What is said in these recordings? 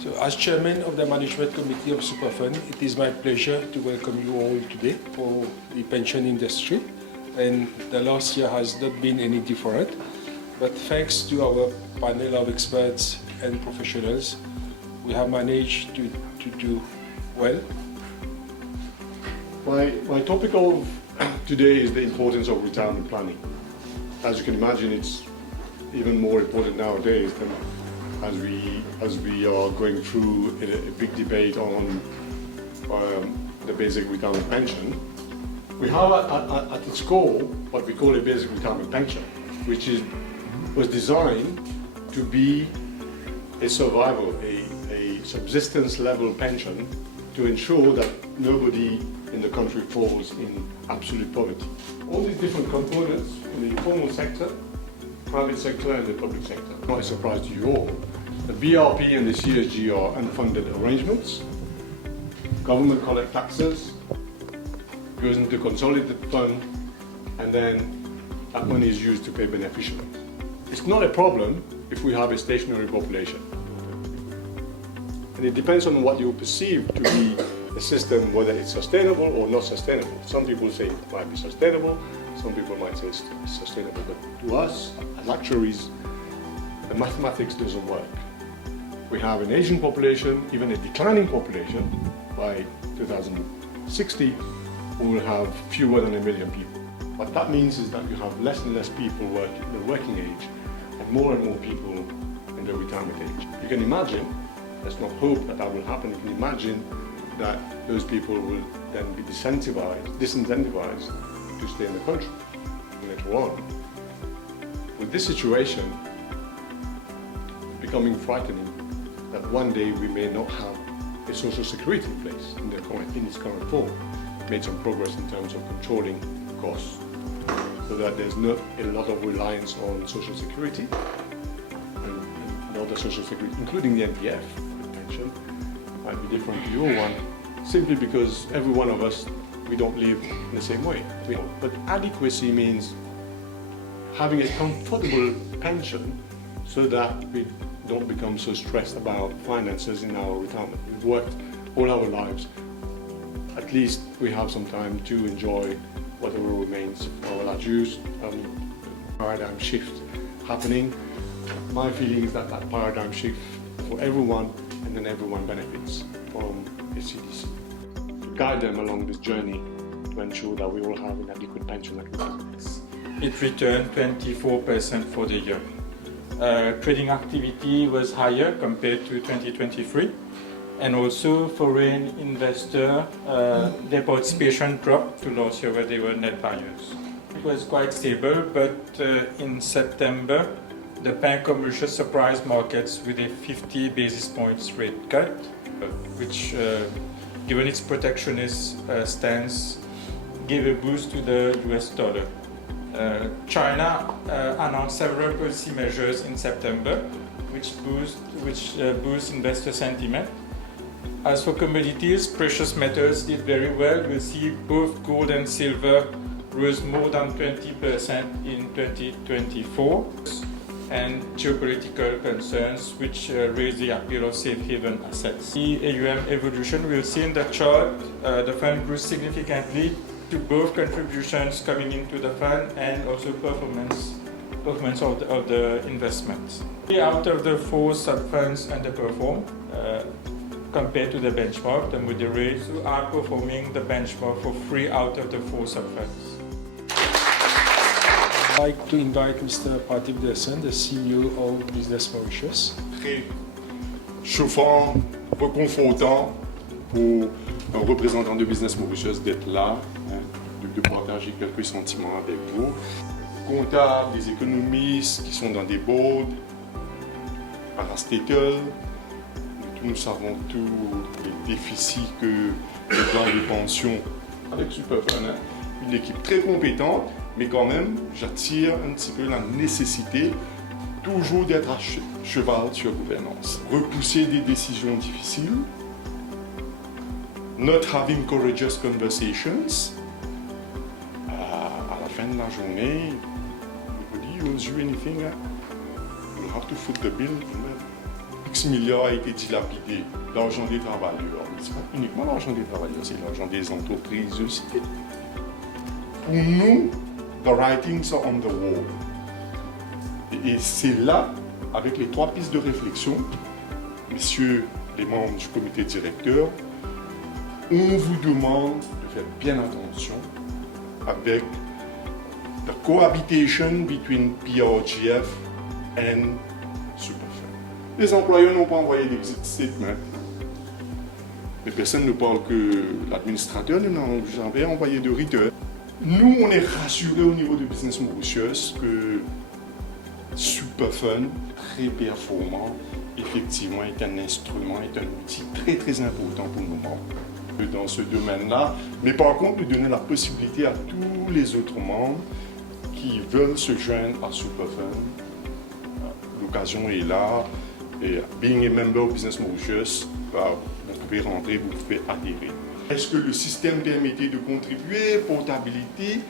So, as Chairman of the Management Committee of Superfund, it is my pleasure to welcome you all today for the pension industry. And the last year has not been any different. But thanks to our panel of experts and professionals, we have managed to do well. My topic of today is the importance of retirement planning. As you can imagine, it's even more important nowadays than as we are going through a big debate on the basic retirement pension. We have at its core what we call a basic retirement pension, which was designed to be a survival, a subsistence level pension to ensure that nobody in the country falls in absolute poverty. All these different components in the informal sector, private sector and the public sector. Not a surprise to you all. The BRP and the CSG are unfunded arrangements. Government collect taxes, goes into consolidated fund, and then that money is used to pay beneficiaries. It's not a problem if we have a stationary population. And it depends on what you perceive to be a system, whether it's sustainable or not sustainable. Some people say it might be sustainable, some people might say it's sustainable, but to us, as actuaries, the mathematics doesn't work. We have an aging population, even a declining population. By 2060, we will have fewer than 1 million people. What that means is that you have less and less people in the working age and more people in the retirement age. You can imagine, let's not hope that that will happen, you can imagine that those people will then be disincentivized to stay in the country later on. With this situation, it's becoming frightening that one day we may not have a social security in place in its current form. Made some progress in terms of controlling costs so that there's not a lot of reliance on social security and other social security, including the NPF pension, might be different to your one, simply because every one of us, we don't live in the same way. But adequacy means having a comfortable pension so that we don't become so stressed about finances in our retirement. We've worked all our lives. At least we have some time to enjoy whatever remains. Our adjust, paradigm shift happening. My feeling is that that paradigm shift for everyone, and then everyone benefits from ACDC. To guide them along this journey to ensure that we all have an adequate pension like this. It returned 24% for the year. Trading activity was higher compared to 2023, and also foreign investor their participation dropped to last year where they were net buyers. It was quite stable, but in September the Bank Commercial surprised markets with a 50 basis points rate cut, which given its protectionist stance gave a boost to the US dollar. China announced several policy measures in September which boost investor sentiment. As for commodities, precious metals did very well. We'll see both gold and silver rose more than 20% in 2024. And geopolitical concerns which raise the appeal of safe haven assets. The AUM evolution, we'll see in the chart, the fund grew significantly to both contributions coming into the fund and also performance of the investments. 3 out of the 4 sub-funds underperform compared to the benchmark, and with the rates who are outperforming the benchmark for 3 out of the 4 sub-funds. I'd like to invite Mr. Pratik Dersan, the CEO of Business Mauritius. Très chauffant, reconfortant pour un représentant de Business Mauritius d'être là, de partager quelques sentiments avec vous. Comptables, des économistes qui sont dans des boards, parastatals, nous savons tous les déficits que les plans de pension avec Superfund, une équipe très compétente, mais quand même, j'attire un petit peu la nécessité toujours d'être à cheval sur gouvernance. Repousser des décisions difficiles, not having courageous conversations. À la fin de la journée, nobody owes you anything. You have to foot the bill. X milliards a été dilapidé, l'argent des travailleurs. Mais ce n'est pas uniquement l'argent des travailleurs, c'est l'argent des entreprises aussi. Pour nous, the writings are on the wall. Et c'est là, avec les 3 pistes de réflexion, messieurs les membres du comité directeur, on vous demande de faire bien attention avec the cohabitation between PRGF and Superfund. Les employeurs n'ont pas envoyé d'exit statement. Mais personne ne parle que l'administrateur ne nous a jamais envoyé de return. Nous, on est rassurés au niveau de Business Mauritius que Superfund, très performant, effectivement est un instrument, est un outil très très important pour nos membres dans ce domaine-là. Mais par contre, de donner la possibilité à tous les autres membres qui veulent se joindre à Superfund. L'occasion est là. Et being a member of Business Mauritius, vous pouvez rentrer, vous pouvez adhérer. Est-ce que le système permettait de contribuer? Portabilité?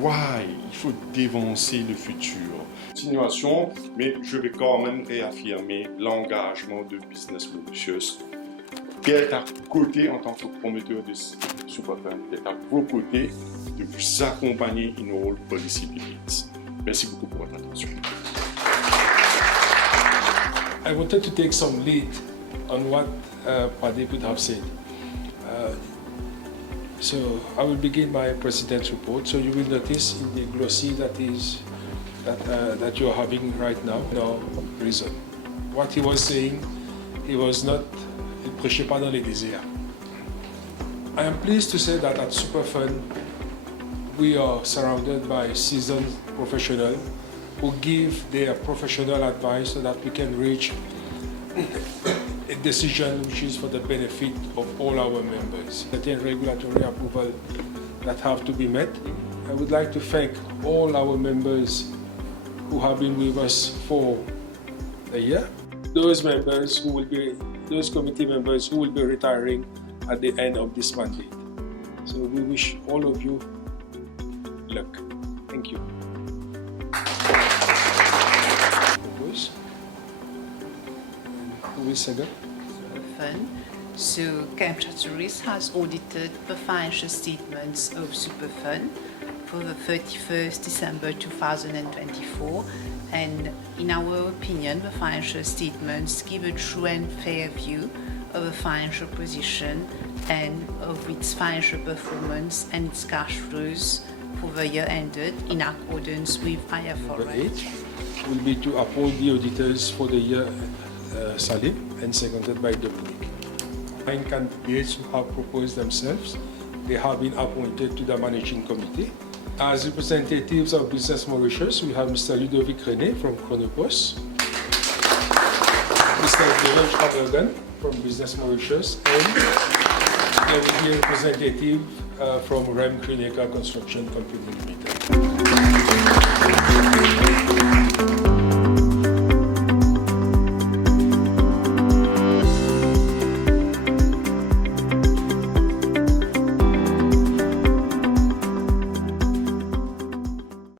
Ouais, il faut dévancer le futur. Continuation, mais je vais quand même réaffirmer l'engagement de Business Mauritius d'être à côté en tant que promoteur de Superfund, d'être à vos côtés, de vous accompagner in all policy debates. Merci beaucoup pour votre attention. I wanted to take some lead on what Pradeep would have said. So I will begin my president's report. So you will notice in the glossy that you're having right now, no reason. What he was saying, il ne prêchait pas dans les déserts. I am pleased to say that at Superfund, we are surrounded by seasoned professionals who give their professional advice so that we can reach a decision which is for the benefit of all our members. Certain regulatory approval that have to be met. I would like to thank all our members who have been with us for a year. Those committee members who will be retiring at the end of this mandate. So we wish all of you luck. Thank you. Who is second? Superfund. So Camp Charteris has audited the financial statements of Superfund for the 31st December 2024, and in our opinion, the financial statements give a true and fair view of the financial position and of its financial performance and its cash flows for the year ended in accordance with Number IFRS. 8 will be to uphold the auditors for the year Salim and seconded by Dominic. 9 candidates who have proposed themselves. They have been appointed to the managing committee. As representatives of Business Mauritius, we have Mr. Ludovic René from Chronopos, Mr. George Abergan from Business Mauritius, and there will be a representative from REM Klinika Construction Company Limited.